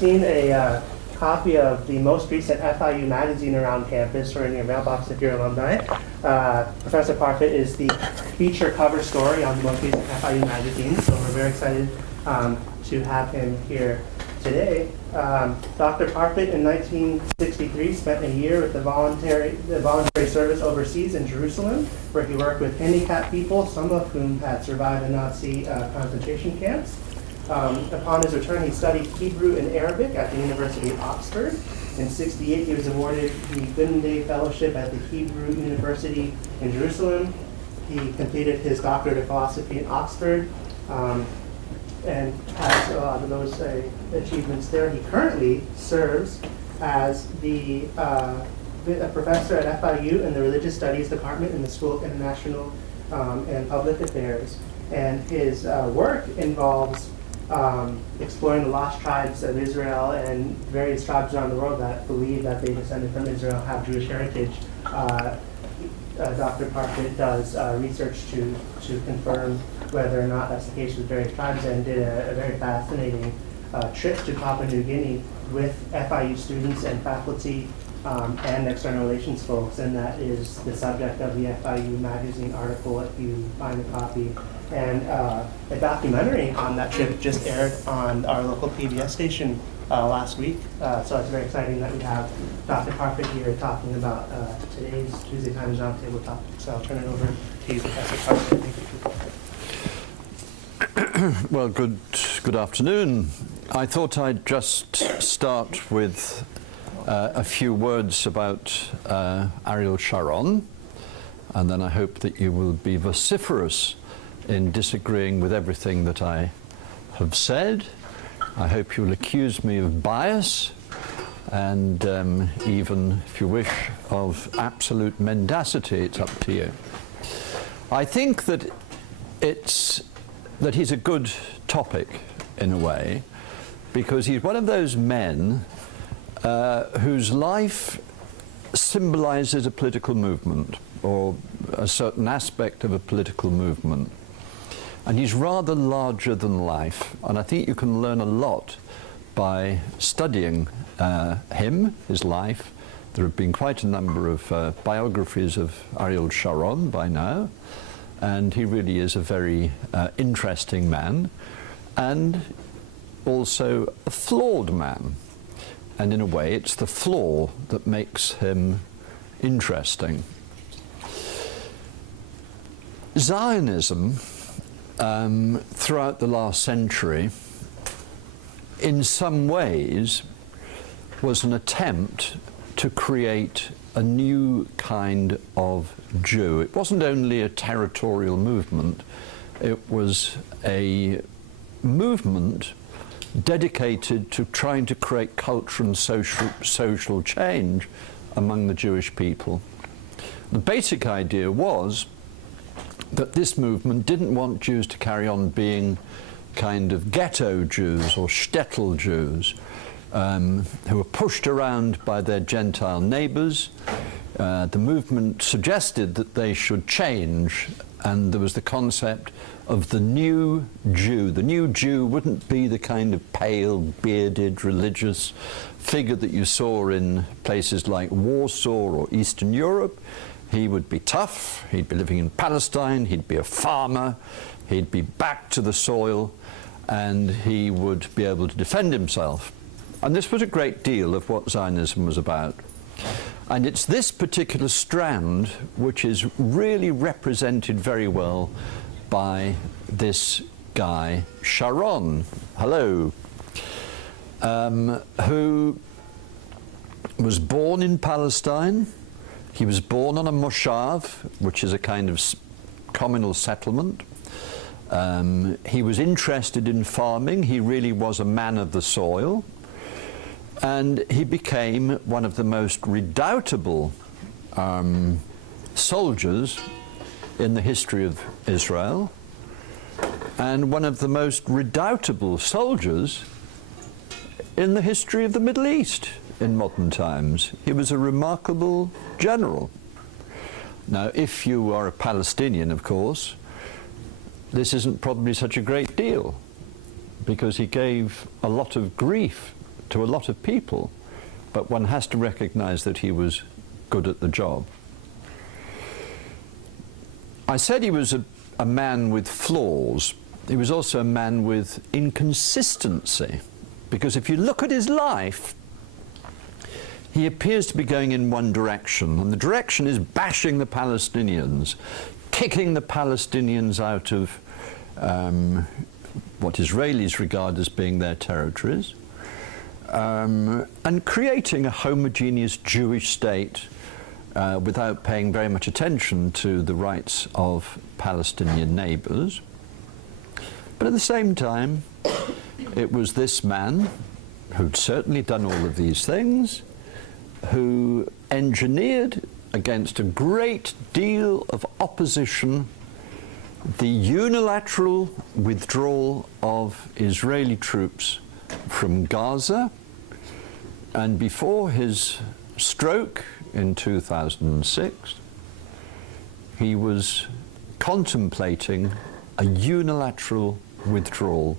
seen a copy of the most recent FIU magazine around campus or in your mailbox if you're alumni. Professor Parfitt is the feature cover story on the most recent FIU magazine, so we're very excited to have him here today. Dr. Parfitt in 1963 spent a year with the voluntary service overseas in Jerusalem, where he worked with handicapped people, some of whom had survived the Nazi concentration camps. Upon his return, he studied Hebrew and Arabic at the University of Oxford. In '68, he was awarded the Gooden Fellowship at the Hebrew University in Jerusalem. He completed his doctorate of philosophy in Oxford and has a lot of those achievements there. He currently serves as a professor at FIU in the Religious Studies Department in the School of International and Public Affairs. And his work involves exploring the lost tribes of Israel and various tribes around the world that believe that they descended from Israel, have Jewish heritage. Dr. Parfitt does research to confirm whether or not that's the case with various tribes, and did a very fascinating trip to Papua New Guinea with FIU students and faculty and external relations folks, and that is the subject of the FIU magazine article if you find a copy. And a documentary on that trip just aired on our local PBS station last week. So it's very exciting that we have Dr. Parfitt here talking about today's Tuesday Times Roundtable topic. So I'll turn it over to you, Professor Parfitt. Thank you. Well, good afternoon. I thought I'd just start with a few words about Ariel Shharon, and then I hope that you will be vociferous in disagreeing with everything that I have said. I hope you'll accuse me of bias and even, if you wish, of absolute mendacity. It's up to you. I think that he's a good topic in a way, because he's one of those men whose life symbolizes a political movement or a certain aspect of a political movement. And he's rather larger than life, and I think you can learn a lot by studying him, his life. There have been quite a number of biographies of Ariel Shharon by now, and he really is a very interesting man, and also a flawed man. And in a way, it's the flaw that makes him interesting. Zionism, throughout the last century, in some ways, was an attempt to create a new kind of Jew. It wasn't only a territorial movement, it was a movement dedicated to trying to create cultural and social change among the Jewish people. The basic idea was that this movement didn't want Jews to carry on being kind of ghetto Jews or shtetl Jews who were pushed around by their Gentile neighbors. The movement suggested that they should change, and there was the concept of the new Jew. The new Jew wouldn't be the kind of pale, bearded, religious figure that you saw in places like Warsaw or Eastern Europe. He would be tough, he'd be living in Palestine, he'd be a farmer, he'd be back to the soil, and he would be able to defend himself. And this was a great deal of what Zionism was about. And it's this particular strand which is really represented very well by this guy, Shharon, hello, who was born in Palestine. He was born on a moshav, which is a kind of communal settlement. He was interested in farming. He really was a man of the soil. And he became one of the most redoubtable soldiers in the history of Israel, and one of the most redoubtable soldiers in the history of the Middle East in modern times. He was a remarkable general. Now, if you are a Palestinian, of course, this isn't probably such a great deal, because he gave a lot of grief to a lot of people, but one has to recognize that he was good at the job. I said he was a man with flaws. He was also a man with inconsistency, because if you look at his life, he appears to be going in one direction, and the direction is bashing the Palestinians, kicking the Palestinians out of what Israelis regard as being their territories, and creating a homogeneous Jewish state without paying very much attention to the rights of Palestinian neighbors. But at the same time, it was this man, who'd certainly done all of these things, who engineered against a great deal of opposition the unilateral withdrawal of Israeli troops from Gaza, and before his stroke in 2006, he was contemplating a unilateral withdrawal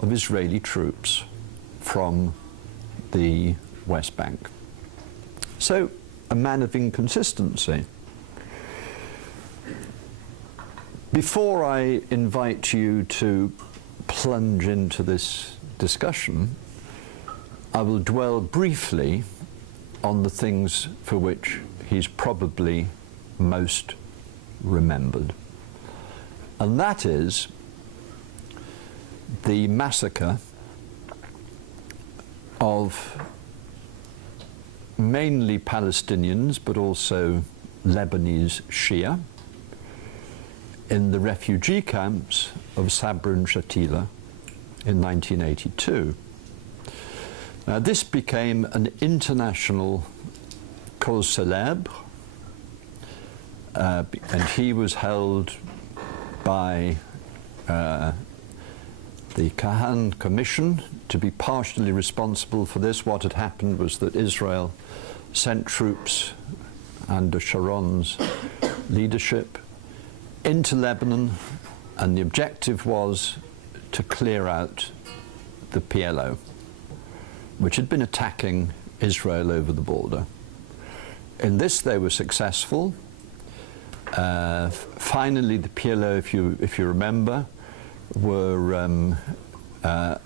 of Israeli troops from the West Bank. So, a man of inconsistency. Before I invite you to plunge into this discussion, I will dwell briefly on the things for which he's probably most remembered. And that is the massacre of mainly Palestinians, but also Lebanese Shia, in the refugee camps of Sabra and Shatila in 1982. Now, this became an international cause célèbre, and he was held by the Kahan Commission to be partially responsible for this. What had happened was that Israel sent troops under Shharon's leadership into Lebanon, and the objective was to clear out the PLO, which had been attacking Israel over the border. In this they were successful. Finally, the PLO, if you remember, were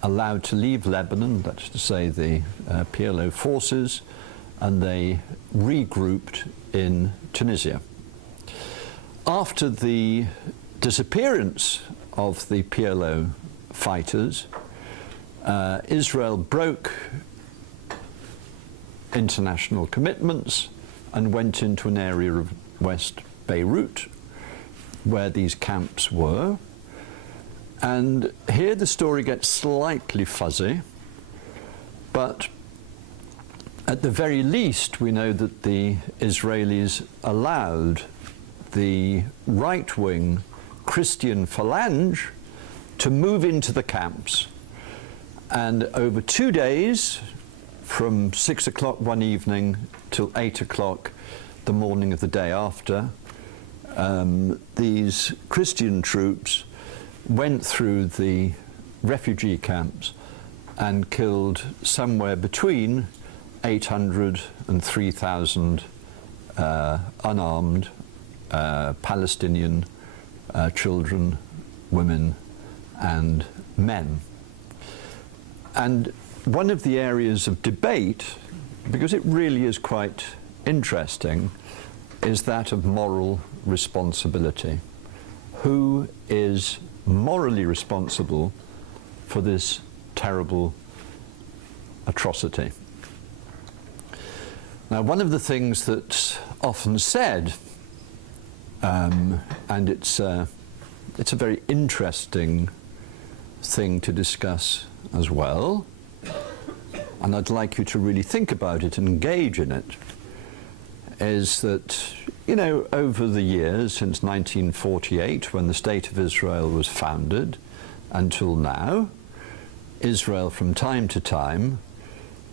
allowed to leave Lebanon, that's to say the PLO forces, and they regrouped in Tunisia. After the disappearance of the PLO fighters, Israel broke international commitments and went into an area of West Beirut where these camps were. And here the story gets slightly fuzzy, but at the very least we know that the Israelis allowed the right-wing Christian phalange to move into the camps. And over 2 days, from 6 o'clock one evening till 8 o'clock the morning of the day after, these Christian troops went through the refugee camps and killed somewhere between 800 and 3,000 unarmed Palestinian children, women, and men. And one of the areas of debate, because it really is quite interesting, is that of moral responsibility. Who is morally responsible for this terrible atrocity? Now, one of the things that's often said, and it's a very interesting thing to discuss as well, and I'd like you to really think about it and engage in it, is that, you know, over the years, since 1948, when the State of Israel was founded, until now, Israel from time to time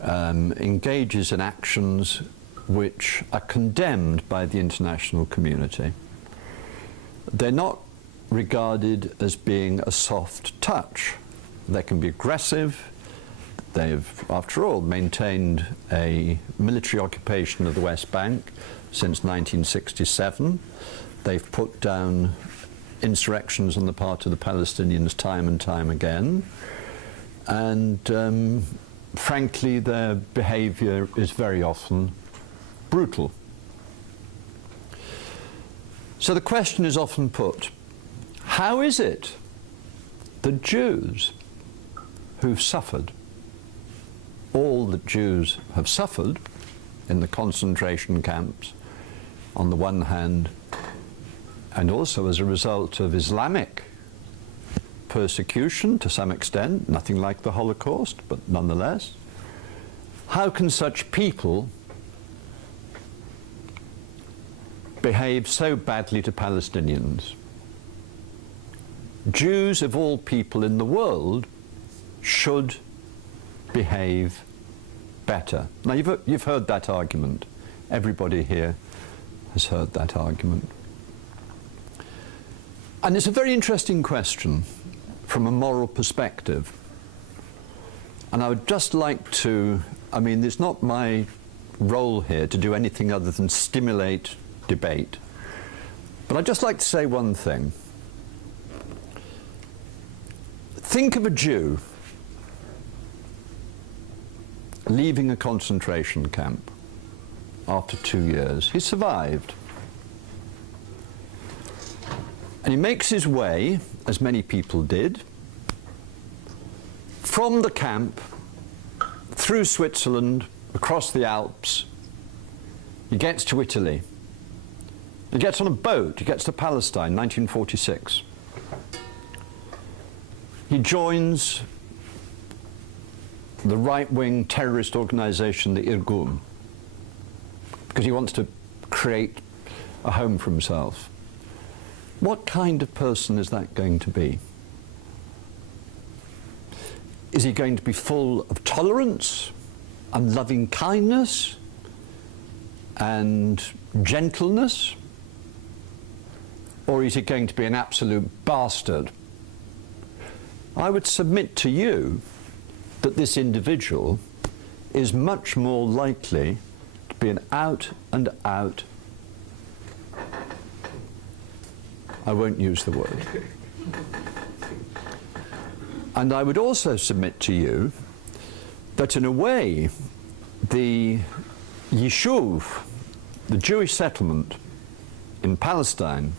engages in actions which are condemned by the international community. They're not regarded as being a soft touch. They can be aggressive, They've, after all, maintained a military occupation of the West Bank since 1967. They've put down insurrections on the part of the Palestinians time and time again. And frankly, their behavior is very often brutal. So the question is often put, how is it that Jews who've suffered all that Jews have suffered in the concentration camps, on the one hand, and also as a result of Islamic persecution to some extent, nothing like the Holocaust, but nonetheless, how can such people behave so badly to Palestinians? Jews of all people in the world should behave better. Now you've heard that argument. Everybody here has heard that argument. And it's a very interesting question from a moral perspective. And I would just like to, I mean, it's not my role here to do anything other than stimulate debate. But I'd just like to say one thing. Think of a Jew leaving a concentration camp after 2 years. He survived. And he makes his way, as many people did, from the camp through Switzerland, across the Alps. He gets to Italy. He gets on a boat. He gets to Palestine, 1946. He joins the right-wing terrorist organization, the Irgun, because he wants to create a home for himself. What kind of person is that going to be? Is he going to be full of tolerance and loving kindness and gentleness? Or is he going to be an absolute bastard? I would submit to you that this individual is much more likely to be an out and out, I won't use the word. And I would also submit to you that in a way the Yishuv, the Jewish settlement in Palestine,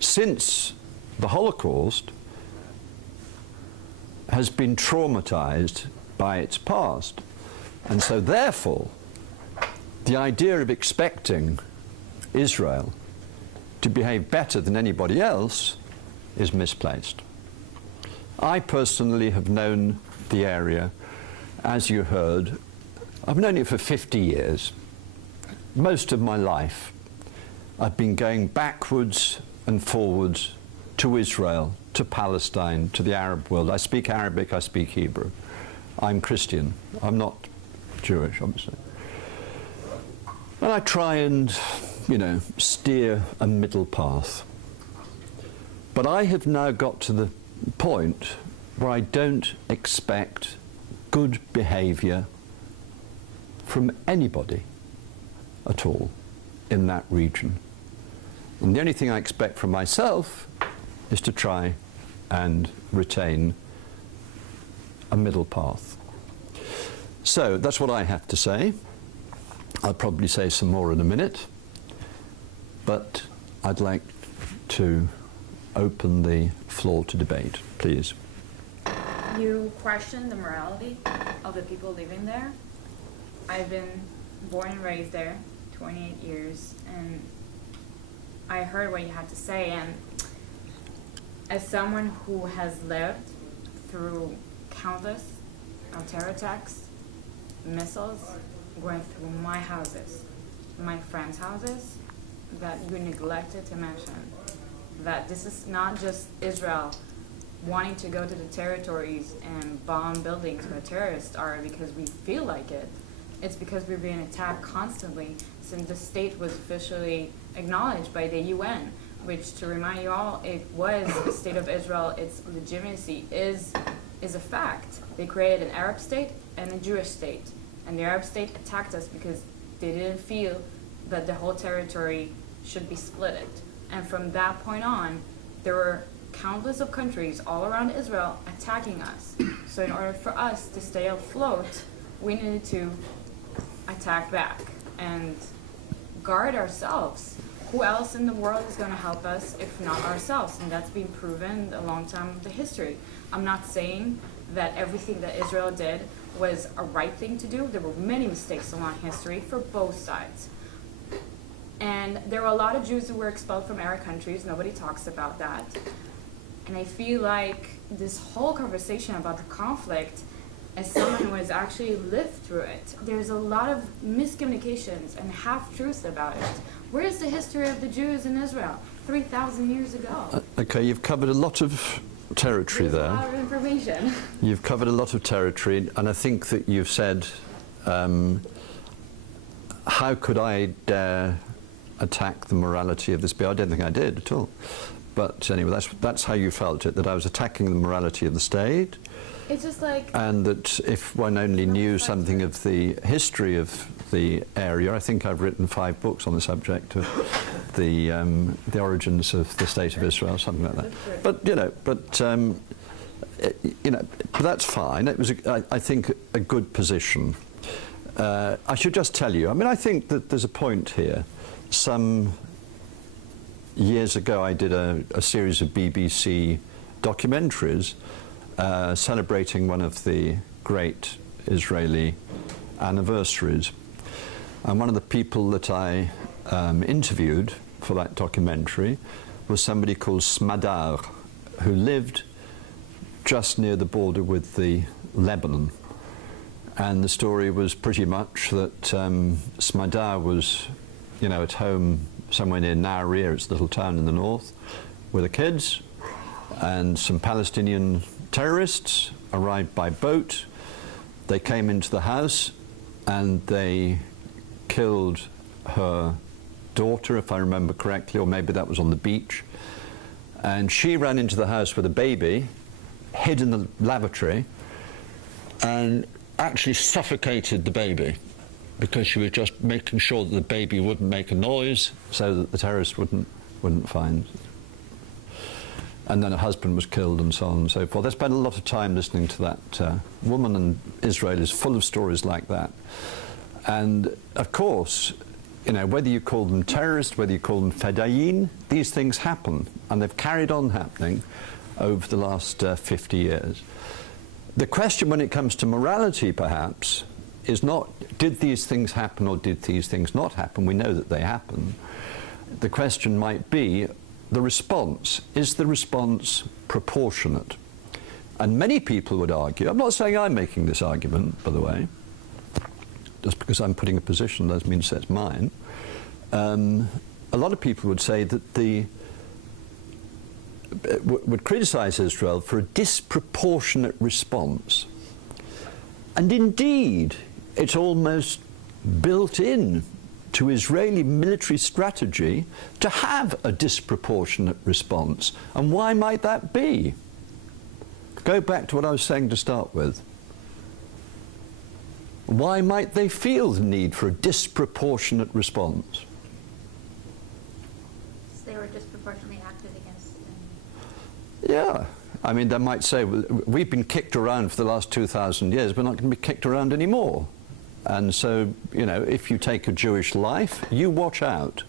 since the Holocaust, has been traumatized by its past. And so therefore, the idea of expecting Israel to behave better than anybody else is misplaced. I personally have known the area, as you heard, I've known it for 50 years. Most of my life, I've been going backwards and forwards to Israel, to Palestine, to the Arab world. I speak Arabic, I speak Hebrew. I'm Christian. I'm not Jewish, obviously. And I try and, steer a middle path. But I have now got to the point where I don't expect good behavior from anybody at all in that region. And the only thing I expect from myself is to try and retain a middle path. So that's what I have to say. I'll probably say some more in a minute, but I'd like to open the floor to debate, please. You question the morality of the people living there. I've been born and raised there 28 years, and I heard what you had to say, and as someone who has lived through countless terror attacks, missiles going through my houses, my friends' houses, that you neglected to mention that this is not just Israel wanting to go to the territories and bomb buildings where terrorists are because we feel like it. It's because we're being attacked constantly since the state was officially acknowledged by the UN, which, to remind you all, it was the state of Israel. Its legitimacy is is a fact. They created an Arab state and a Jewish state. And the Arab state attacked us because they didn't feel that the whole territory should be split. And from that point on, there were countless of countries all around Israel attacking us. So in order for us to stay afloat, we needed to attack back and guard ourselves. Who else in the world is going to help us if not ourselves? And that's been proven a long time of the history. I'm not saying that everything that Israel did was a right thing to do. There were many mistakes along history for both sides. And there were a lot of Jews who were expelled from Arab countries. Nobody talks about that. And I feel like this whole conversation about the conflict, as someone who has actually lived through it, there's a lot of miscommunications and half-truths about it. Where is the history of the Jews in Israel 3,000 years ago? Okay, you've covered a lot of territory There's there. a lot of information. You've covered a lot of territory, and I think that you've said, how could I dare attack the morality of this being? I don't think I did at all. But anyway, that's how you felt it, that I was attacking the morality of the state. It's just like... And that if one only knew something of the history of the area, I think I've written 5 books on the subject of the origins of the state of Israel, something like that. But that's fine. It was, I think, a good position. I should just tell you, I mean, I think that there's a point here. Some years ago, I did a series of BBC documentaries celebrating one of the great Israeli anniversaries. And one of the people that I interviewed for that documentary was somebody called Smadar, who lived just near the border with the Lebanon. And the story was pretty much that Smadar was, at home somewhere near Ariel, it's a little town in the north, with the kids, and some Palestinian terrorists arrived by boat. They came into the house and they killed her daughter, if I remember correctly, or maybe that was on the beach. And she ran into the house with a baby, hid in the lavatory, and actually suffocated the baby, because she was just making sure that the baby wouldn't make a noise so that the terrorists wouldn't find. And then her husband was killed and so on and so forth. I spent a lot of time listening to that woman, and Israel is full of stories like that. And of course, whether you call them terrorists, whether you call them fedayeen, these things happen, and they've carried on happening over the last 50 years. The question when it comes to morality, perhaps, is not, did these things happen or did these things not happen? We know that they happen. The question might be the response. Is the response proportionate? And many people would argue, I'm not saying I'm making this argument, by the way, just because I'm putting a position doesn't mean it's mine. A lot of people would say that would criticize Israel for a disproportionate response. And indeed, it's almost built in to Israeli military strategy to have a disproportionate response. And why might that be? Go back to what I was saying to start with. Why might they feel the need for a disproportionate response? They were disproportionately acted against them. Yeah. I mean, they might say, we've been kicked around for the last 2,000 years, we're not going to be kicked around anymore. And so, if you take a Jewish life, you watch out.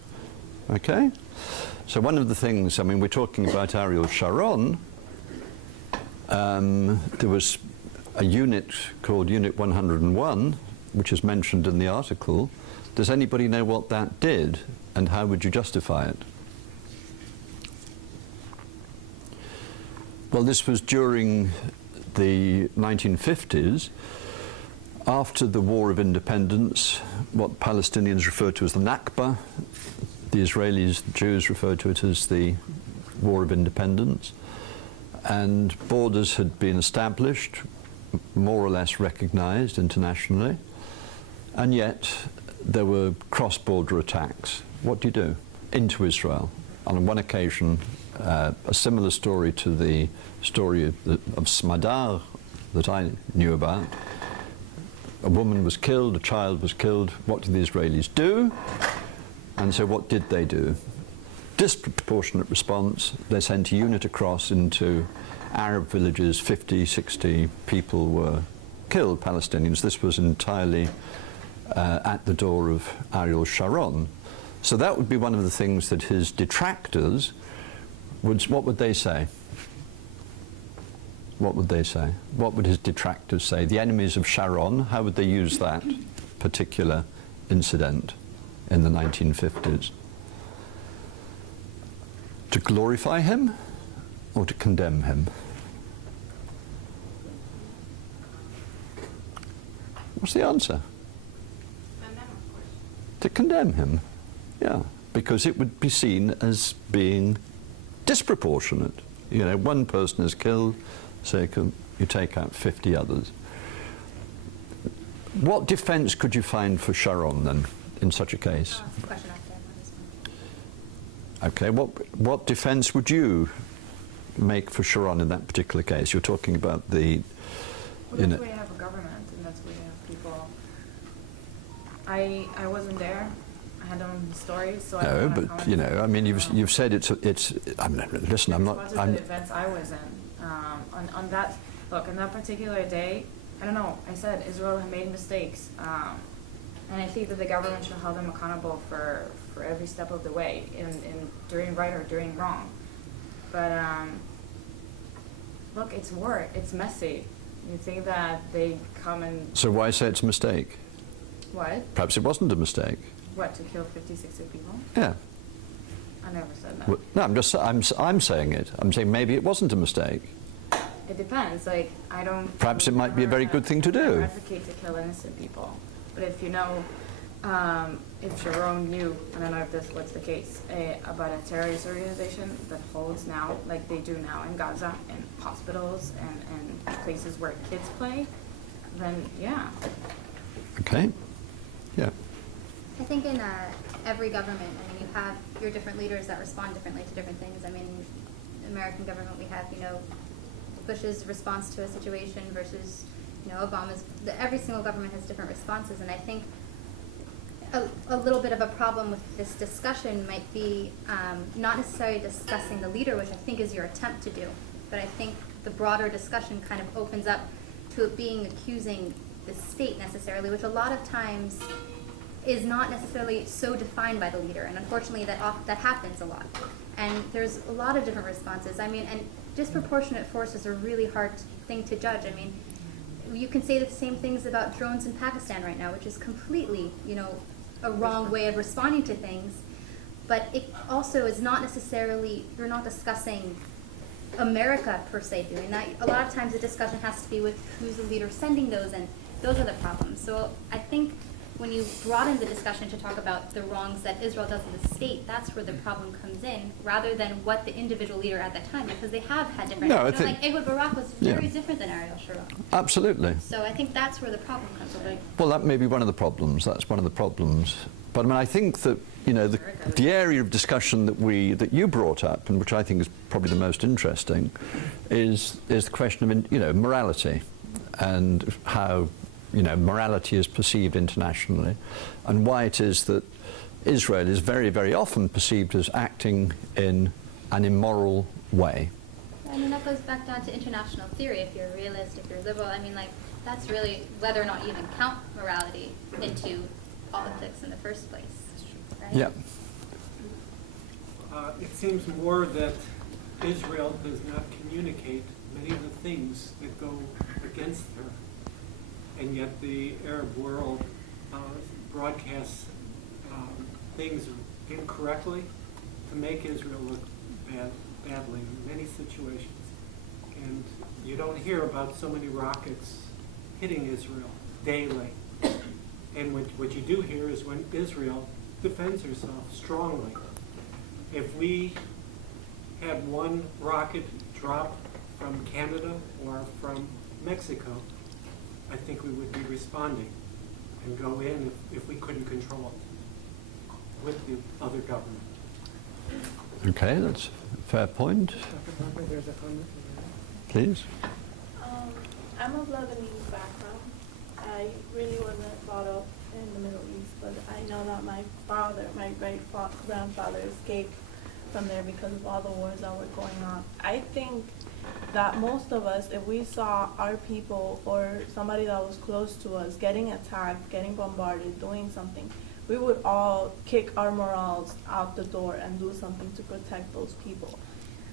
Okay? So one of the things, I mean, we're talking about Ariel Shharon. There was a unit called Unit 101, which is mentioned in the article. Does anybody know what that did, and how would you justify it? Well, this was during the 1950s, after the War of Independence, what Palestinians refer to as the Nakba. The Israelis, the Jews, refer to it as the War of Independence. And borders had been established, more or less recognized internationally, and yet there were cross-border attacks. What do you do? Into Israel. On one occasion, a similar story to the story of Smadar that I knew about. A woman was killed, a child was killed. What did the Israelis do? And so what did they do? Disproportionate response. They sent a unit across into Arab villages. 50, 60 people were killed, Palestinians. This was entirely at the door of Ariel Shharon. So that would be one of the things that his detractors would, what would they say? What would they say? What would his detractors say? The enemies of Shharon, how would they use that particular incident in the 1950s? To glorify him or to condemn him? What's the answer? To condemn him, yeah, because it would be seen as being disproportionate. You know, one person is killed, so you take out 50 others. What defense could you find for Shharon then, in such a case? That's a question after that one. Okay, what defense would you make for Shharon in that particular case? You're talking about the... Well, that's where you have a government, and that's where you have people. I wasn't there. I had done the stories, so I No, don't but comment. you know, I mean, you've said it's. I mean, listen, I'm not. The events I was in. On that, look, on that particular day, I don't know. I said Israel had made mistakes, and I think that the government should hold them accountable for every step of the way, in doing right or doing wrong. But look, it's war. It's messy. You think that they come and So why say it's a mistake? what? Perhaps it wasn't a mistake. What, to kill 50, 60 people? Yeah. I never said that. Well, no, I'm saying it. I'm saying maybe it wasn't a mistake. It depends. Like, I don't. Perhaps it might be a very good thing to do. I advocate to kill innocent people, but if you know, if Shharon knew, I don't know if this what's the case, about a terrorist organization that holds now, like they do now in Gaza, in hospitals and places where kids play, then yeah. Okay. Yeah. I think in every government, I mean, you have your different leaders that respond differently to different things. I mean, the American government, we have, you know, Bush's response to a situation versus, you know, Obama's. Every single government has different responses, and I think a little bit of a problem with this discussion might be not necessarily discussing the leader, which I think is your attempt to do, but I think the broader discussion kind of opens up to it being accusing the state necessarily, which a lot of times is not necessarily so defined by the leader, and unfortunately that happens a lot. And there's a lot of different responses. I mean, and disproportionate force is a really hard thing to judge. I mean, you can say the same things about drones in Pakistan right now, which is completely, you know, a wrong way of responding to things. But it also is not necessarily, you're not discussing America per se doing that. A lot of times the discussion has to be with who's the leader sending those, and those are the problems. So I think when you broaden the discussion to talk about the wrongs that Israel does in the state, that's where the problem comes in, rather than what the individual leader at that time, because they have had different. No, I you know, think- like Ehud Barak was very different than Ariel Sharon. Absolutely. So I think that's where the problem comes in. Well, that may be one of the problems. That's one of the problems. But I mean, I think that, you know, the area of discussion that you brought up, and which I think is probably the most interesting, is the question of, you know, morality, and how, you know, morality is perceived internationally, and why it is that Israel is very, very often perceived as acting in an immoral way. I mean, that goes back down to international theory. If you're a realist, if you're liberal, I mean, like, that's really whether or not you even count morality into politics in the first place, right? Yeah. It seems more that Israel does not communicate many of the things that go against her, and yet the Arab world broadcasts things incorrectly to make Israel look badly in many situations. And you don't hear about so many rockets hitting Israel daily. And what you do hear is when Israel defends herself strongly. If we had one rocket drop from Canada or from Mexico, I think we would be responding and go in if we couldn't control it with the other government. Okay, that's a fair point. Dr. Parfitt, there's a comment. Please. I'm of Lebanese background. I really wasn't brought up in the Middle East, but I know that my great-grandfather escaped from there because of all the wars that were going on. I think that most of us, if we saw our people or somebody that was close to us getting attacked, getting bombarded, doing something, we would all kick our morals out the door and do something to protect those people.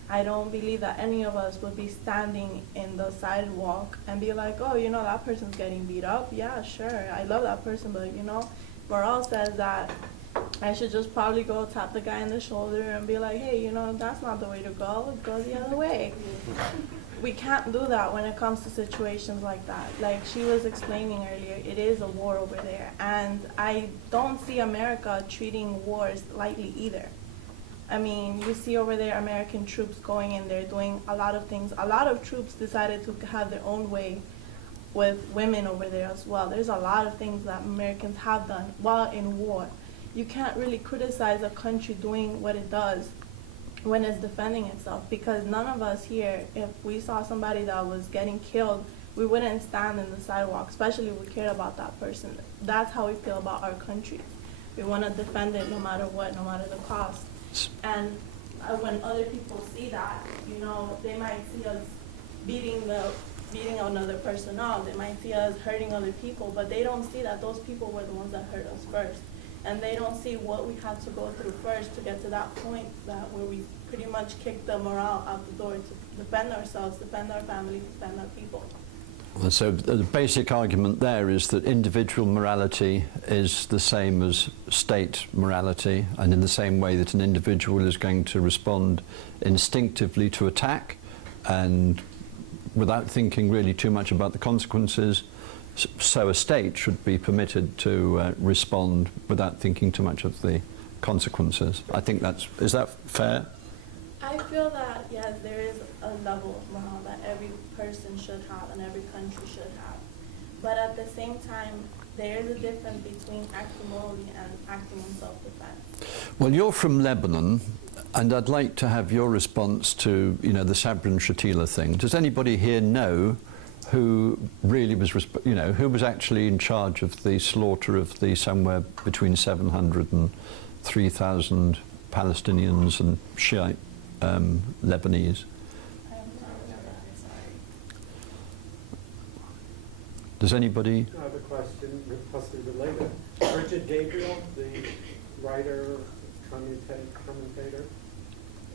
I don't believe that any of us would be standing in the sidewalk and be like, oh, you know, that person's getting beat up. Yeah, sure, I love that person, but, you know, morale says that I should just probably go tap the guy in the shoulder and be like, hey, you know, that's not the way to go. Go the other way. We can't do that when it comes to situations like that. Like she was explaining earlier, it is a war over there. And I don't see America treating wars lightly either. I mean, you see over there American troops going in there doing a lot of things. A lot of troops decided to have their own way with women over there as well. There's a lot of things that Americans have done while in war. You can't really criticize a country doing what it does when it's defending itself, because none of us here, if we saw somebody that was getting killed, we wouldn't stand in the sidewalk, especially if we cared about that person. That's how we feel about our country. We want to defend it no matter what, no matter the cost. And when other people see that, you know, they might see us beating another person up. They might see us hurting other people, but they don't see that those people were the ones that hurt us first. And they don't see what we had to go through first to get to that point where we pretty much kicked the morale out the door to defend ourselves, defend our family, defend our people. Well, so the basic argument there is that individual morality is the same as state morality, and in the same way that an individual is going to respond instinctively to attack and without thinking really too much about the consequences, so a state should be permitted to respond without thinking too much of the consequences. I think is that fair? I feel that, yes, there is a level of morale that every person should have and every country should have. But at the same time, there is a difference between acting morally and acting in self-defense. Well, you're from Lebanon, and I'd like to have your response to, you know, the Sabra and Shatila thing. Does anybody here know who really was, who was actually in charge of the slaughter of the somewhere between 700 and 3,000 Palestinians and Shiite Lebanese? Does anybody? I have a question, possibly related. Bridget Gabriel, the writer, commentator,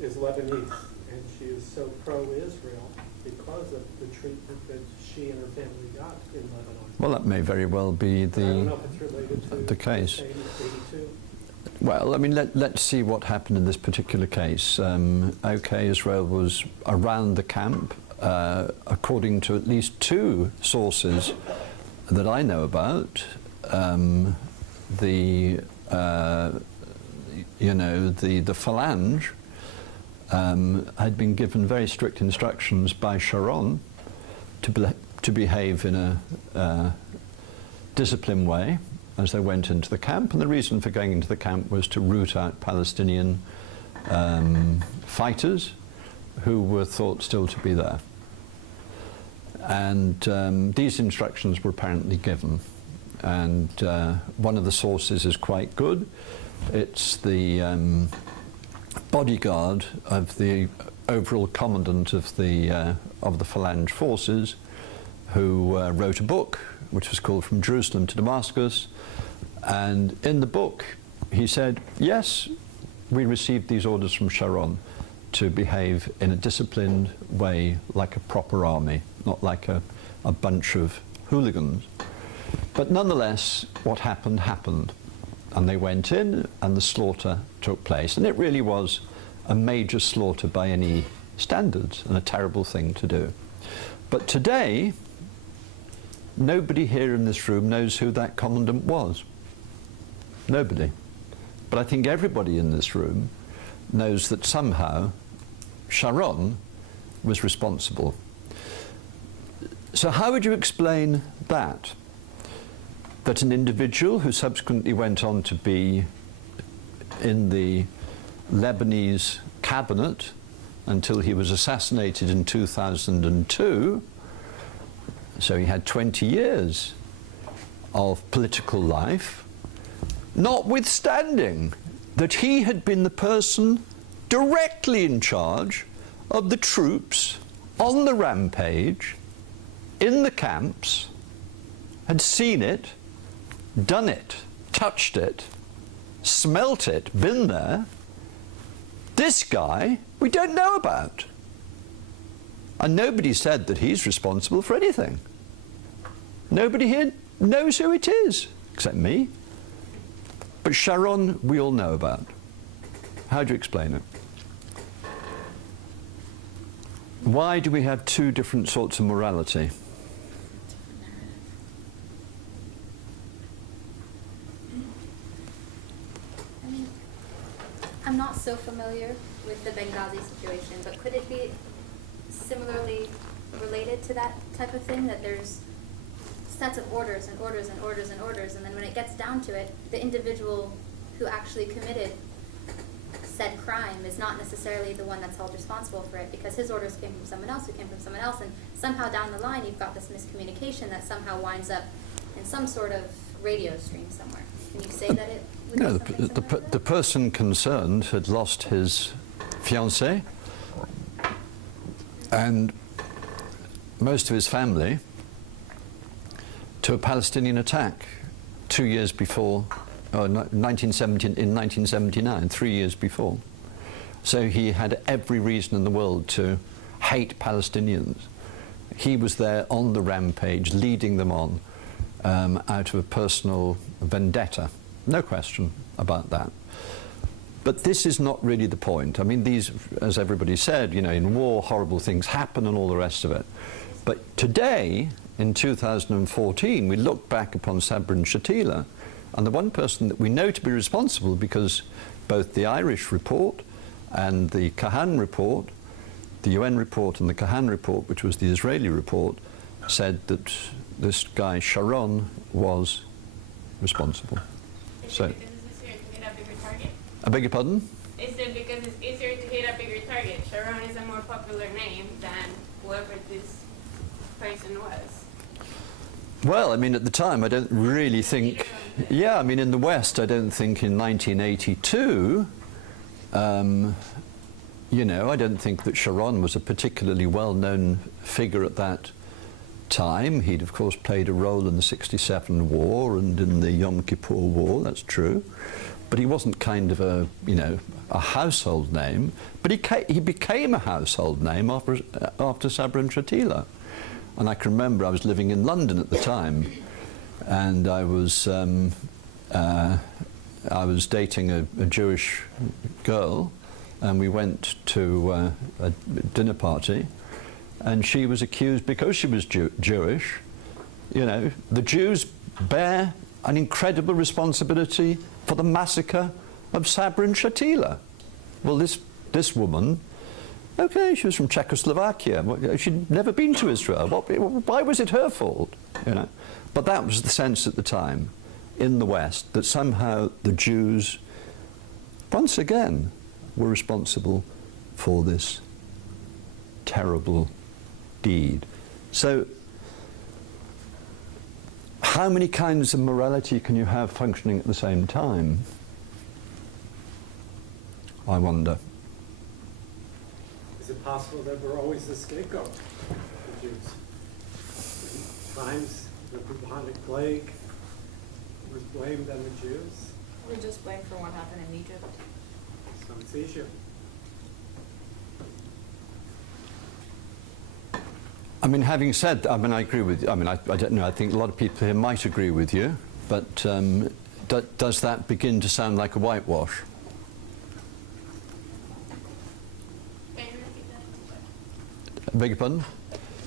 is Lebanese, and she is so pro-Israel because of the treatment that she and her family got in Lebanon. Well, that may very well be I don't know if it's related to the case. the same as 82. Well, I mean, let's see what happened in this particular case. Okay, Israel was around the camp, according to at least two sources that I know about. The Phalange had been given very strict instructions by Shharon to behave in a disciplined way as they went into the camp, and the reason for going into the camp was to root out Palestinian fighters who were thought still to be there. And these instructions were apparently given, and one of the sources is quite good. It's the bodyguard of the overall commandant of the Phalange forces, who wrote a book which was called From Jerusalem to Damascus. And in the book he said, yes, we received these orders from Shharon to behave in a disciplined way like a proper army, not like a bunch of hooligans. But nonetheless, what happened, happened. And they went in and the slaughter took place. And it really was a major slaughter by any standards and a terrible thing to do. But today, nobody here in this room knows who that commandant was. Nobody. But I think everybody in this room knows that somehow Shharon was responsible. So how would you explain that? That an individual who subsequently went on to be in the Lebanese cabinet until he was assassinated in 2002, So he had 20 years of political life, notwithstanding that he had been the person directly in charge of the troops on the rampage, in the camps, had seen it, done it, touched it, smelt it, been there. This guy we don't know about. And nobody said that he's responsible for anything. Nobody here knows who it is, except me. But Shharon we all know about. How do you explain it? Why do we have two different sorts of morality? I mean, I'm not so familiar with the Benghazi situation, but could it be similarly related to that type of thing, that there's sets of orders and orders and orders and orders, and then when it gets down to it, the individual who actually committed said crime is not necessarily the one that's held responsible for it, because his orders came from someone else who came from someone else, and somehow down the line you've got this miscommunication that somehow winds up in some sort of radio stream somewhere. Can you say that it would be No, something similar to that? the person concerned had lost his fiancée and most of his family to a Palestinian attack 2 years before, in 1979, 3 years before. So he had every reason in the world to hate Palestinians. He was there on the rampage, leading them on out of a personal vendetta. No question about that. But this is not really the point. I mean, these, as everybody said, you know, in war, horrible things happen and all the rest of it. But today, in 2014, we look back upon Sabra and Shatila, and the one person that we know to be responsible, because both the Irish report and the Kahan report, the UN report and the Kahan report, which was the Israeli report, said that this guy Shharon was responsible. Is it because it's easier to hit a bigger target? I beg your pardon? Is it because it's easier to hit a bigger target? Shharon is a more popular name than whoever this person was. Well, I mean, at the time, I don't really think... Yeah, I mean, in the West, I don't think in 1982, you know, I don't think that Shharon was a particularly well-known figure at that time. He'd, of course, played a role in the '67 war and in the Yom Kippur War, that's true. But he wasn't kind of a, you know, a household name. But he became a household name after Sabra and Shatila. And I can remember I was living in London at the time, and I was dating a Jewish girl, and we went to a dinner party, and she was accused, because she was Jewish, you know, the Jews bear an incredible responsibility for the massacre of Sabra and Shatila. Well, this woman, okay, she was from Czechoslovakia. She'd never been to Israel. Why was it her fault? You know, but that was the sense at the time in the West, that somehow the Jews, once again, were responsible for this terrible deed. So, how many kinds of morality can you have functioning at the same time? I wonder. Is it possible that we're always the scapegoat, the Jews? Times the bubonic plague was blamed on the Jews, We're just blamed for what happened in Egypt. so it's easier. I mean, having said that, I mean, I agree with you. I mean, I don't know, I think a lot of people here might agree with you, but does that begin to sound like a whitewash? Can you repeat that? I beg your pardon?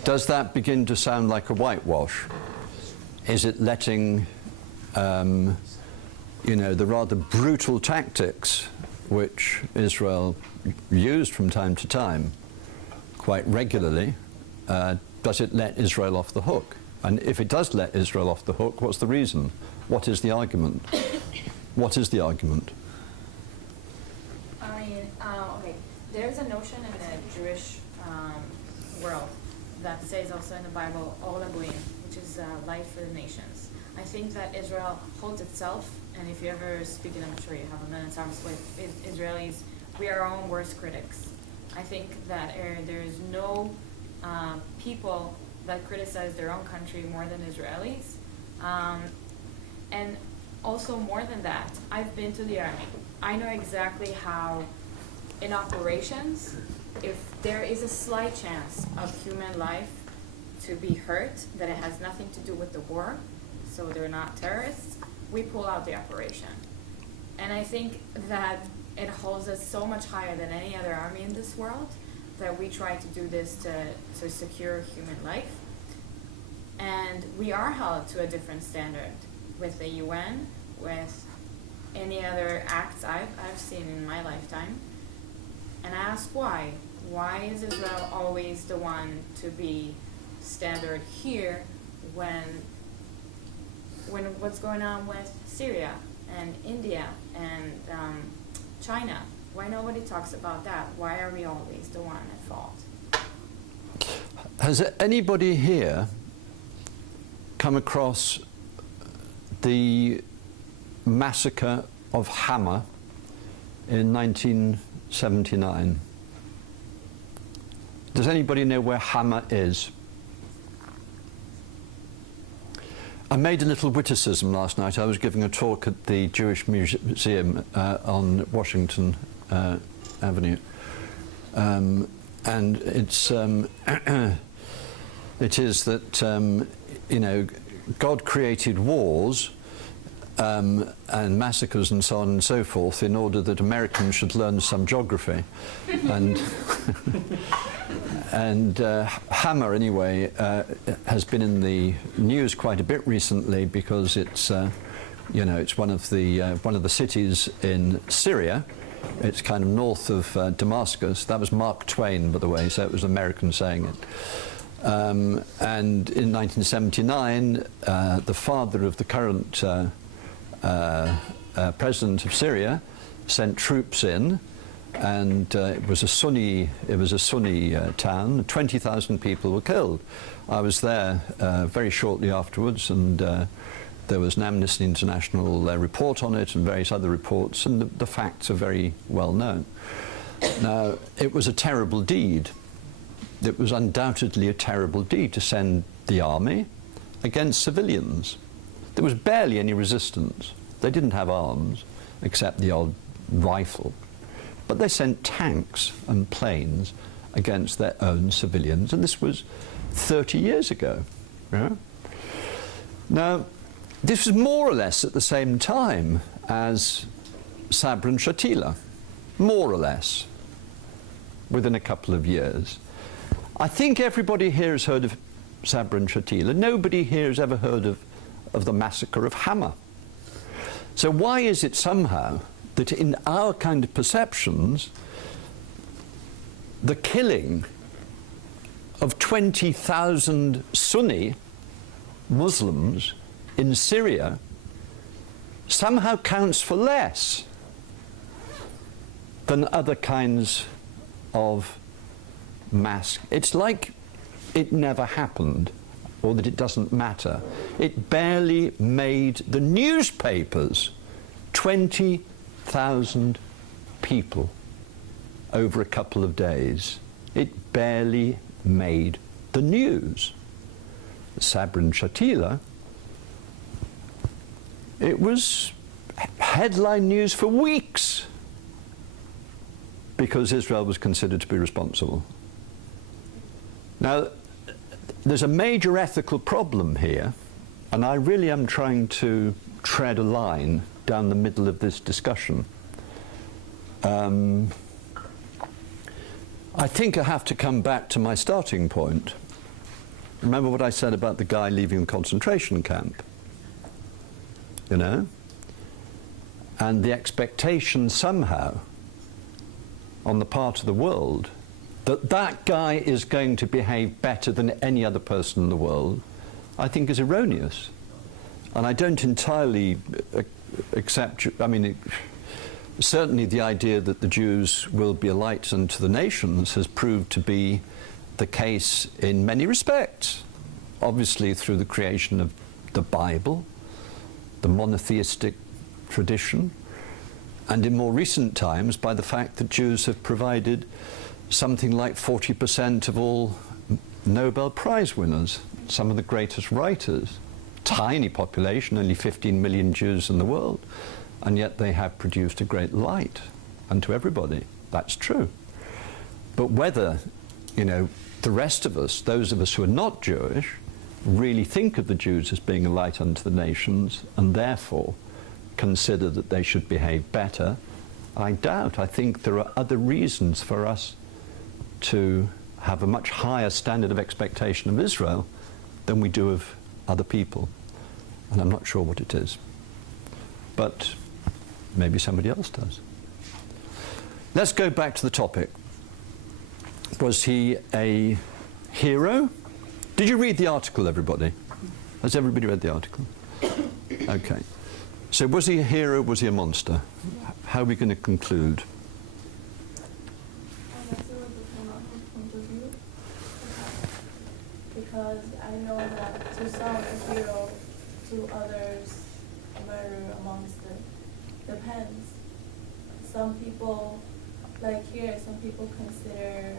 Does that begin to sound like a whitewash? Is it letting, you know, the rather brutal tactics which Israel used from time to time, quite regularly, does it let Israel off the hook? And if it does let Israel off the hook, what's the reason? What is the argument? What is the argument? I mean, okay, there's a notion in the Jewish world that says also in the Bible, Ola Goyim, which is light for the nations. I think that Israel holds itself, and if you ever speak, and I'm sure you have a million times with Israelis, we are our own worst critics. I think that there is no people that criticize their own country more than Israelis. And also more than that, I've been to the army. I know exactly how in operations, if there is a slight chance of human life to be hurt, that it has nothing to do with the war, so they're not terrorists, we pull out the operation. And I think that it holds us so much higher than any other army in this world that we try to do this to secure human life. And we are held to a different standard with the UN, with any other acts I've seen in my lifetime. And I ask why? Why is Israel always the one to be standard here when what's going on with Syria and India and China? Why nobody talks about that? Why are we always the one at fault? Has anybody here come across the massacre of Hama in 1979? Does anybody know where Hama is? I made a little witticism last night. I was giving a talk at the Jewish Museum on Washington Avenue, and it's it is that you know, God created wars and massacres and so on and so forth in order that Americans should learn some geography, and and Hama anyway has been in the news quite a bit recently because it's you know, it's one of the cities in Syria. It's kind of north of Damascus. That was Mark Twain, by the way, so it was an American saying it. And in 1979, the father of the current president of Syria sent troops in, and it was a Sunni town. 20,000 people were killed. I was there very shortly afterwards, and there was an Amnesty International report on it and various other reports, and the facts are very well known. Now, it was a terrible deed. It was undoubtedly a terrible deed to send the army against civilians. There was barely any resistance. They didn't have arms, except the odd rifle. But they sent tanks and planes against their own civilians, and this was 30 years ago. Yeah? Now, this was more or less at the same time as Sabra and Shatila, more or less, within a couple of years. I think everybody here has heard of Sabra and Shatila. Nobody here has ever heard of the massacre of Hama. So why is it somehow that in our kind of perceptions, the killing of 20,000 Sunni Muslims in Syria somehow counts for less than other kinds of mass? It's like it never happened, or that it doesn't matter. It barely made the newspapers. 20,000 people over a couple of days. It barely made the news. Sabra and Shatila, it was headline news for weeks because Israel was considered to be responsible. Now, there's a major ethical problem here, and I really am trying to tread a line down the middle of this discussion. I think I have to come back to my starting point. Remember what I said about the guy leaving the concentration camp? You know? And the expectation somehow on the part of the world that that guy is going to behave better than any other person in the world, I think is erroneous. And I don't entirely accept, I mean, certainly the idea that the Jews will be a light unto the nations has proved to be the case in many respects. Obviously through the creation of the Bible, the monotheistic tradition, and in more recent times by the fact that Jews have provided something like 40% of all Nobel Prize winners, some of the greatest writers. Tiny population, only 15 million Jews in the world, and yet they have produced a great light unto everybody. That's true. But whether, you know, the rest of us, those of us who are not Jewish, really think of the Jews as being a light unto the nations and therefore consider that they should behave better, I doubt. I think there are other reasons for us to have a much higher standard of expectation of Israel than we do of other people. And I'm not sure what it is. But maybe somebody else does. Let's go back to the topic. Was he a hero? Did you read the article, everybody? Has everybody read the article? Okay. So was he a hero, was he a monster? How are we going to conclude? I guess it would depend on his point of view. Because I know that to some a hero, to others a murderer amongst it. Depends. Some people, like here, some people consider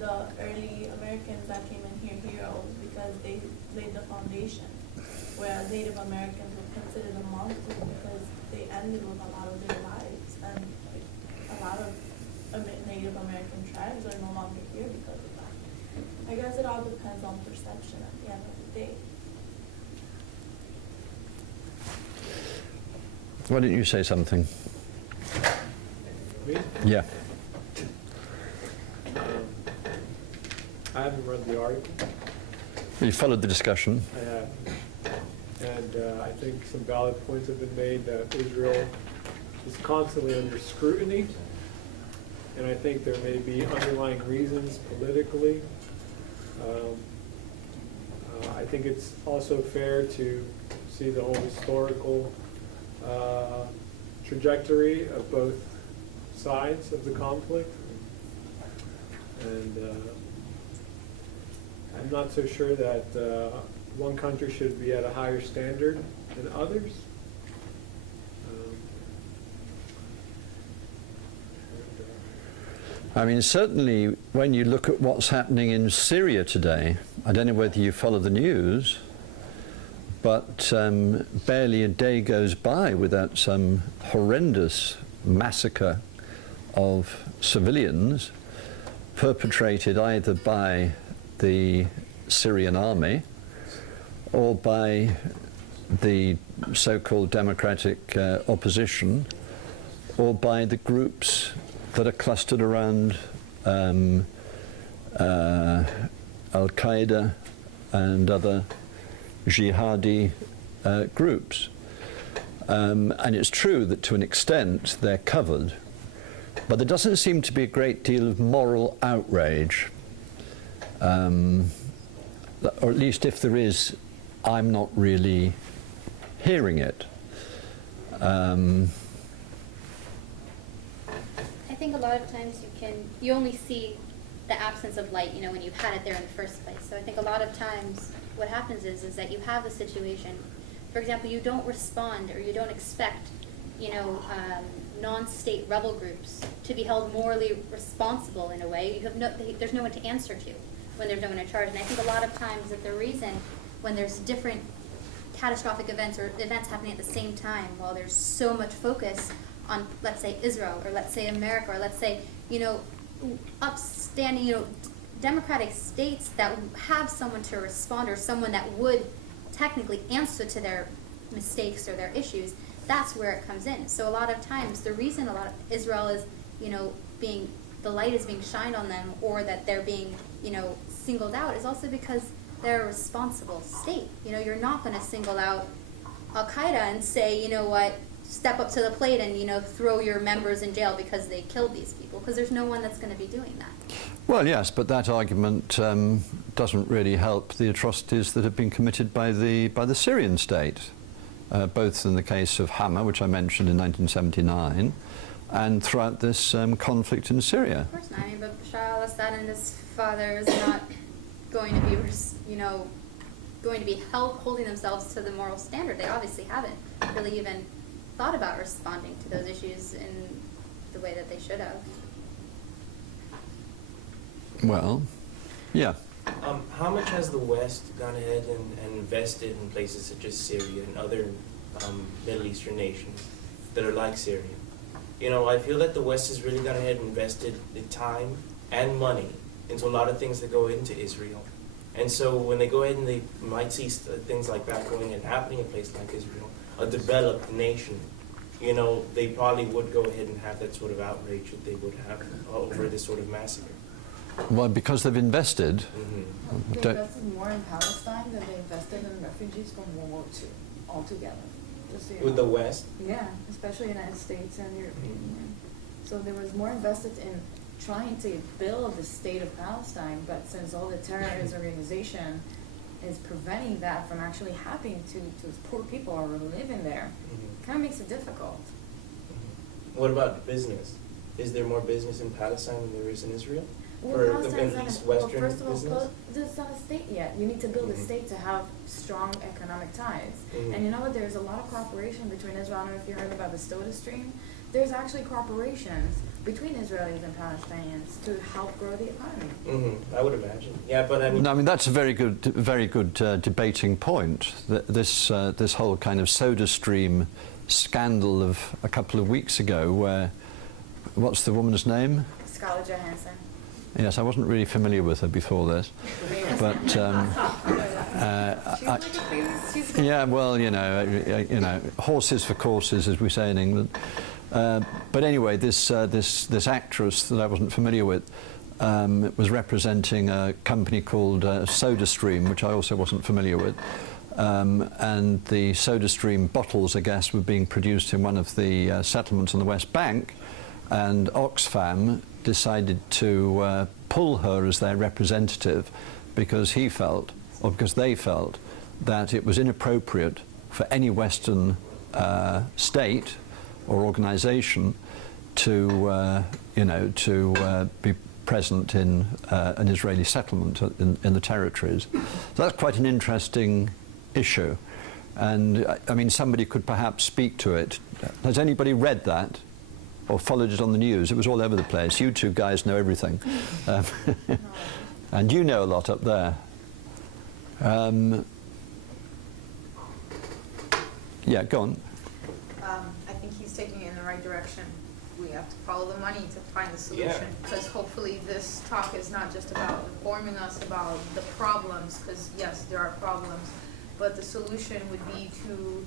the early Americans that came in here heroes because they laid the foundation. Whereas Native Americans would consider them monsters because they ended with a lot of their lives, and like, a lot of Native American tribes are no longer here because of that. I guess it all depends on perception at the end of the day. Why don't you say something? Me? Yeah. I haven't read the article. You followed the discussion. I have. And I think some valid points have been made that Israel is constantly under scrutiny. And I think there may be underlying reasons politically. I think it's also fair to see the whole historical trajectory of both sides of the conflict. And I'm not so sure that one country should be at a higher standard than others. I mean, certainly when you look at what's happening in Syria today, I don't know whether you follow the news, but barely a day goes by without some horrendous massacre of civilians perpetrated either by the Syrian army or by the so-called democratic opposition, or by the groups that are clustered around Al-Qaeda and other jihadi groups. And it's true that to an extent they're covered, but there doesn't seem to be a great deal of moral outrage. Or at least if there is, I'm not really hearing it. I think a lot of times you only see the absence of light, you know, when you've had it there in the first place. So I think a lot of times what happens is that you have the situation, for example, you don't respond or you don't expect, you know, non-state rebel groups to be held morally responsible in a way. You have there's no one to answer to when there's no one in charge. And I think a lot of times that the reason when there's different catastrophic events or events happening at the same time, while there's so much focus on, let's say, Israel, or let's say America, or let's say, you know, upstanding, you know, democratic states that have someone to respond or someone that would technically answer to their mistakes or their issues, that's where it comes in. So a lot of times, the reason a lot of Israel is, you know, the light is being shined on them, or that they're being, you know, singled out, is also because they're a responsible state. You know, you're not going to single out Al-Qaeda and say, you know what, step up to the plate and, you know, throw your members in jail because they killed these people, because there's no one that's going to be doing that. Well, yes, but that argument doesn't really help the atrocities that have been committed by the Syrian state, both in the case of Hama, which I mentioned in 1979, and throughout this conflict in Syria. Of course not. I mean, but Bashar al-Assad and his father is not going to be, going to be holding themselves to the moral standard. They obviously haven't really even thought about responding to those issues in the way that they should have. Well, yeah. How much has the West gone ahead and invested in places such as Syria and other Middle Eastern nations that are like Syria? I feel that the West has really gone ahead and invested the time and money into a lot of things that go into Israel. And so when they go ahead and they might see things like that going and happening in a place like Israel, a developed nation, they probably would go ahead and have that sort of outrage that they would have over this sort of massacre. Well, because they've invested. They invested more in Palestine than they invested in refugees from World War II altogether. Just so you With know. the West? Yeah, especially United States and European Union. So there was more invested in trying to build the state of Palestine, but since all the terrorist organization is preventing that from actually happening to poor people who are living there, kind of makes it difficult. What about business? Is there more business in Palestine than there is in Israel? Well, Or the Palestine's Middle East, well, Western first of all, business? it's not a state yet. You need to build a Mhm. state to have strong economic ties. Mhm. And you know what? There's a lot of cooperation between Israel. I don't know if you heard about the Tudor stream. There's actually corporations between Israelis and Palestinians to help grow the economy. I would imagine. Yeah, but I mean... No, I mean that's a very good debating point. This whole kind of SodaStream scandal of a couple of weeks ago, where what's the woman's name? Scarlett Johansson. Yes, I wasn't really familiar with her before this, but yeah, well, horses for courses, as we say in England. But anyway, this actress that I wasn't familiar with was representing a company called SodaStream, which I also wasn't familiar with. And the SodaStream bottles, I guess, were being produced in one of the settlements on the West Bank, and Oxfam decided to pull her as their representative because they felt that it was inappropriate for any Western state or organization to be present in an Israeli settlement in the territories. So that's quite an interesting issue, and I mean somebody could perhaps speak to it. Has anybody read that or followed it on the news? It was all over the place. You two guys know everything. And you know a lot up there. Yeah, go on. I think he's taking it in the right direction. We have to follow the money to find the solution. Because hopefully this talk is not just about informing us about the problems, because yes, there are problems, but the solution would be to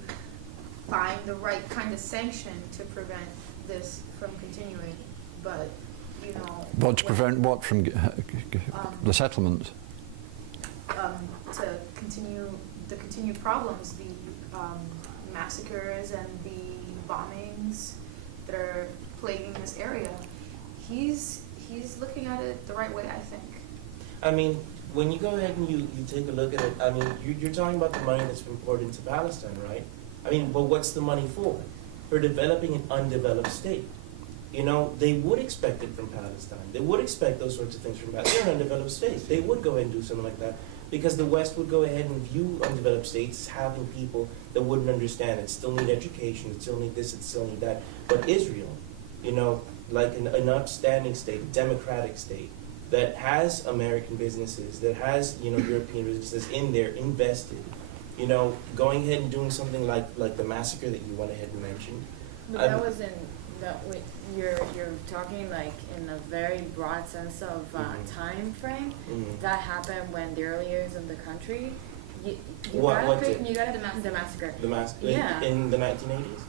find the right kind of sanction to prevent this from continuing. But, What to prevent what from the settlement? To continue the continued problems, the massacres and the bombings that are plaguing this area. He's looking at it the right way, I think. I mean, when you go ahead and you take a look at it, I mean, you're talking about the money that's been poured into Palestine, right? I mean, but what's the money for? For developing an undeveloped state. They would expect it from Palestine. They would expect those sorts of things from Palestine. They're an undeveloped state. They would go ahead and do something like that because the West would go ahead and view undeveloped states as having people that wouldn't understand it, still need education, it still need this, it still need that. But Israel, like an upstanding state, a democratic state, that has American businesses, that has, European businesses in there invested, going ahead and doing something like the massacre that you went ahead and mentioned. But that was you're talking like in a very broad sense of time frame. That happened when the early years of the country. You got the massacre. The massacre? Yeah. In the 1980s?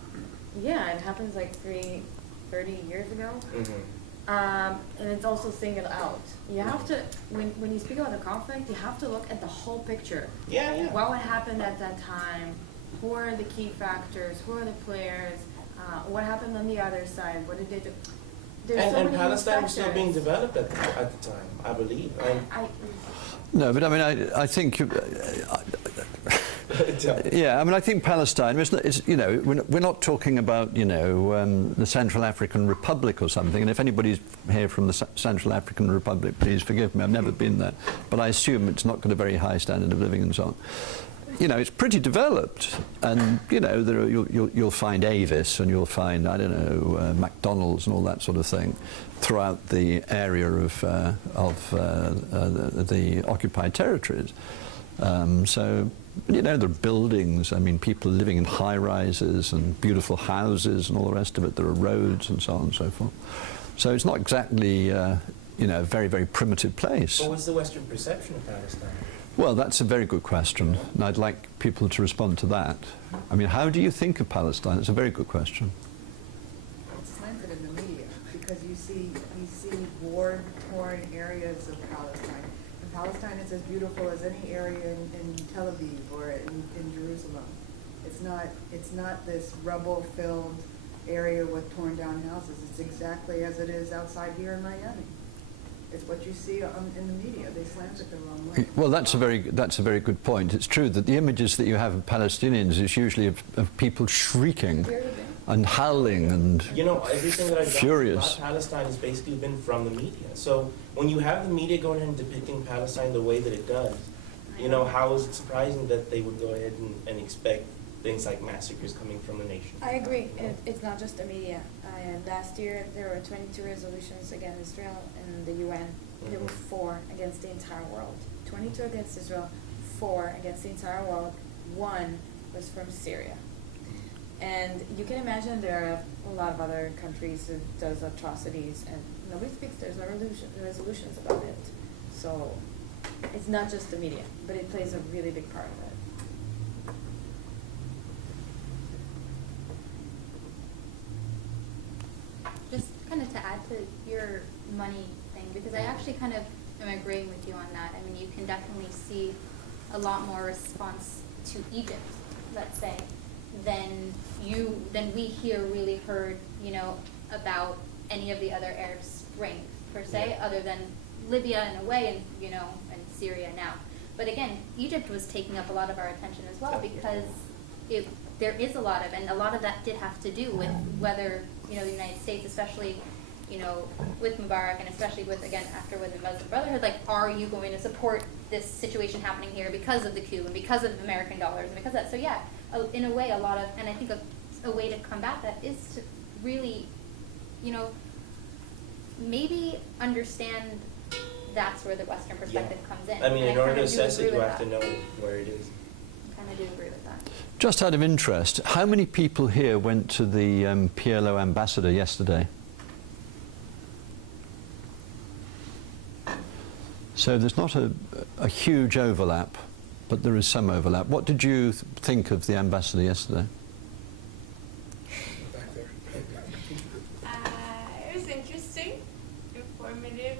Yeah, it happens like 30 years ago. And it's also singled out. You have to, when you speak about the conflict, you have to look at the whole picture. Yeah. What would happen at that time? Who are the key factors? Who are the players? What happened on the other side? What did they do? And Palestine was still being developed at the time, I believe. No, but I mean, I think Yeah, I mean, I think Palestine, you know, we're not talking about, you know, the Central African Republic or something. And if anybody's here from the Central African Republic, please forgive me, I've never been there. But I assume it's not got a very high standard of living and so on. You know, it's pretty developed, and you know, you'll find Avis, and you'll find, I don't know, McDonald's and all that sort of thing throughout the area of the occupied territories. So, you know, there are buildings. I mean, people living in high-rises and beautiful houses and all the rest of it. There are roads and so on and so forth. So it's not exactly, you know, a very, very primitive place. But what's the Western perception of Palestine? Well, that's a very good question, and I'd like people to respond to that. I mean, how do you think of Palestine? It's a very good question. It's slanted in the media because you see war-torn areas of Palestine. And Palestine is as beautiful as any area in Tel Aviv or in Jerusalem. It's not this rubble-filled area with torn-down houses. It's exactly as it is outside here in Miami. It's what you see in the media. They slant it the wrong way. Well, that's a very good point. It's true that the images that you have of Palestinians is usually of people shrieking and howling and you know, everything that I've furious. done about Palestine has basically been from the media. So when you have the media going ahead and depicting Palestine the way that it does, you know, how is it surprising that they would go ahead and expect things like massacres coming from the nation? I agree. It's not just the media. Last year, there were 22 resolutions against Israel in the UN. There were 4 against the entire world. 22 against Israel, 4 against the entire world. 1 was from Syria. And you can imagine there are a lot of other countries that does atrocities, and nobody speaks. There's no resolutions about it. So it's not just the media, but it plays a really big part of it. Just kind of to add to your money thing, because I actually kind of am agreeing with you on that. I mean, you can definitely see a lot more response to Egypt, let's say, than we here really heard, you know, about any of the other Arab Spring per se, other than Libya in a way, and you know, and Syria now. But again, Egypt was taking up a lot of our attention as well, because there is a lot of, and a lot of that did have to do with whether, you know, the United States, especially, you know, with Mubarak, and especially with, again, after with the Muslim Brotherhood, like, are you going to support this situation happening here because of the coup and because of American dollars and because of that? So yeah, in a way, a lot of, and I think a way to combat that is to really, you know, maybe understand that's where the Western perspective comes in. I mean, and in order to kinda do assess it, agree you with have to that. know where it is. I kind of do agree with that. Just out of interest, how many people here went to the PLO ambassador yesterday? So there's not a huge overlap, but there is some overlap. What did you think of the ambassador yesterday? It was interesting, informative.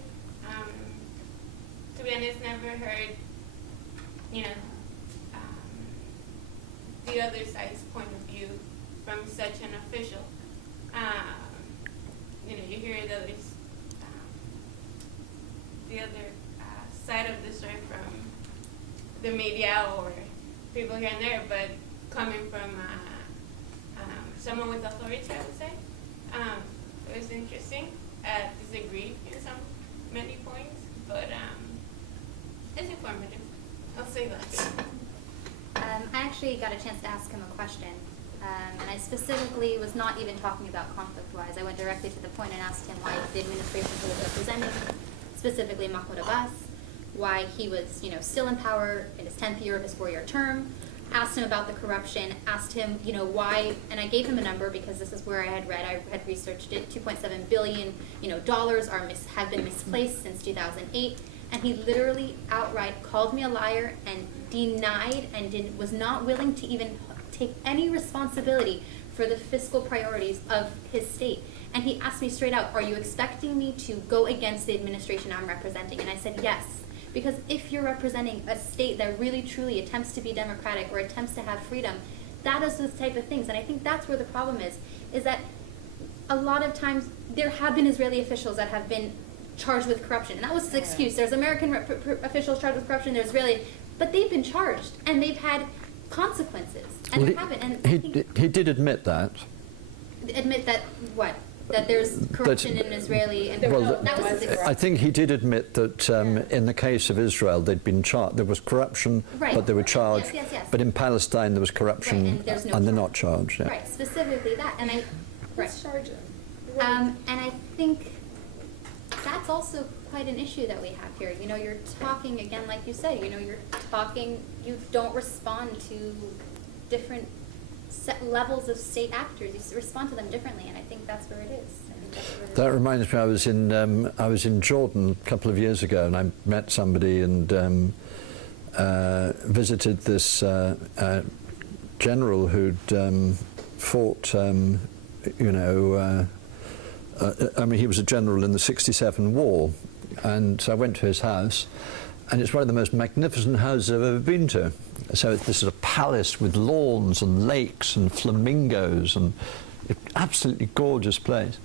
To be honest, never heard, you know, the other side's point of view from such an official. You know, you hear the other side of the story from the media or people here and there, but coming from someone with authority, I would say. It was interesting. Disagreed in many points, but it's informative. I'll say that. I actually got a chance to ask him a question, and I specifically was not even talking about conflict-wise. I went directly to the point and asked him why the administration was representing, specifically Mahmoud Abbas, why he was, you know, still in power in his 10th year of his 4-year term. Asked him about the corruption. Asked him, you know, why, and I gave him a number because this is where I had researched it. $2.7 billion, you know, dollars have been misplaced since 2008. And he literally outright called me a liar and denied and was not willing to even take any responsibility for the fiscal priorities of his state. And he asked me straight out, are you expecting me to go against the administration I'm representing? And I said, yes. Because if you're representing a state that really truly attempts to be democratic or attempts to have freedom, that is those type of things. And I think that's where the problem is that a lot of times there have been Israeli officials that have been charged with corruption. And that was his excuse. There's American officials charged with corruption, there's Israeli, but they've been charged. And they've had consequences, and Well, there haven't. And I think he did admit that. admit that what? That there's corruption in Israeli, and Well, that was his I think he did admit that in the case of Israel, they'd been charged. There was corruption, Right. but they were charged. Yes, yes, yes. But in Palestine, there was corruption, Right, and there's no they're charge. not charged. Yeah. Right, specifically that, and I, right. Let's charge him. And I think that's also quite an issue that we have here. You know, you're talking, again, like you said, you know, you're talking, you don't respond to different levels of state actors. You respond to them differently, and I think that's where it is. I think that's where it That is. reminds me, I was in Jordan a couple of years ago, and I met somebody and visited this general who'd fought, I mean, he was a general in the '67 war, and so I went to his house, and it's one of the most magnificent houses I've ever been to. So it's this sort of palace with lawns and lakes and flamingos, and absolutely gorgeous place.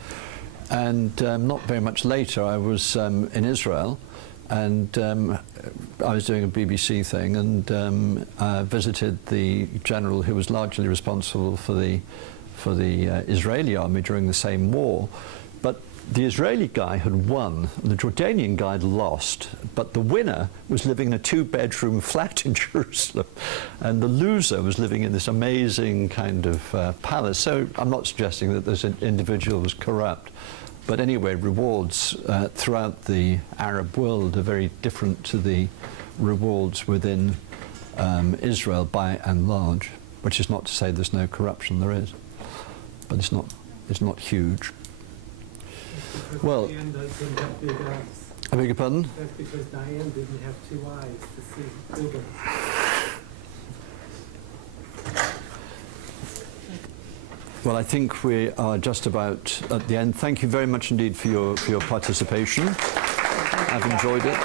And not very much later, I was in Israel, and I was doing a BBC thing, and I visited the general who was largely responsible for the Israeli army during the same war. But the Israeli guy had won, the Jordanian guy had lost, but the winner was living in a 2-bedroom flat in Jerusalem, and the loser was living in this amazing kind of palace. So I'm not suggesting that this individual was corrupt, but anyway, rewards throughout the Arab world are very different to the rewards within Israel by and large, which is not to say there's no corruption, there is, but it's not huge. Because Well- Diane didn't have big eyes. I beg your pardon? That's because Diane didn't have 2 eyes to see bigger. Well, I think we are just about at the end. Thank you very much indeed for your participation. I've enjoyed it.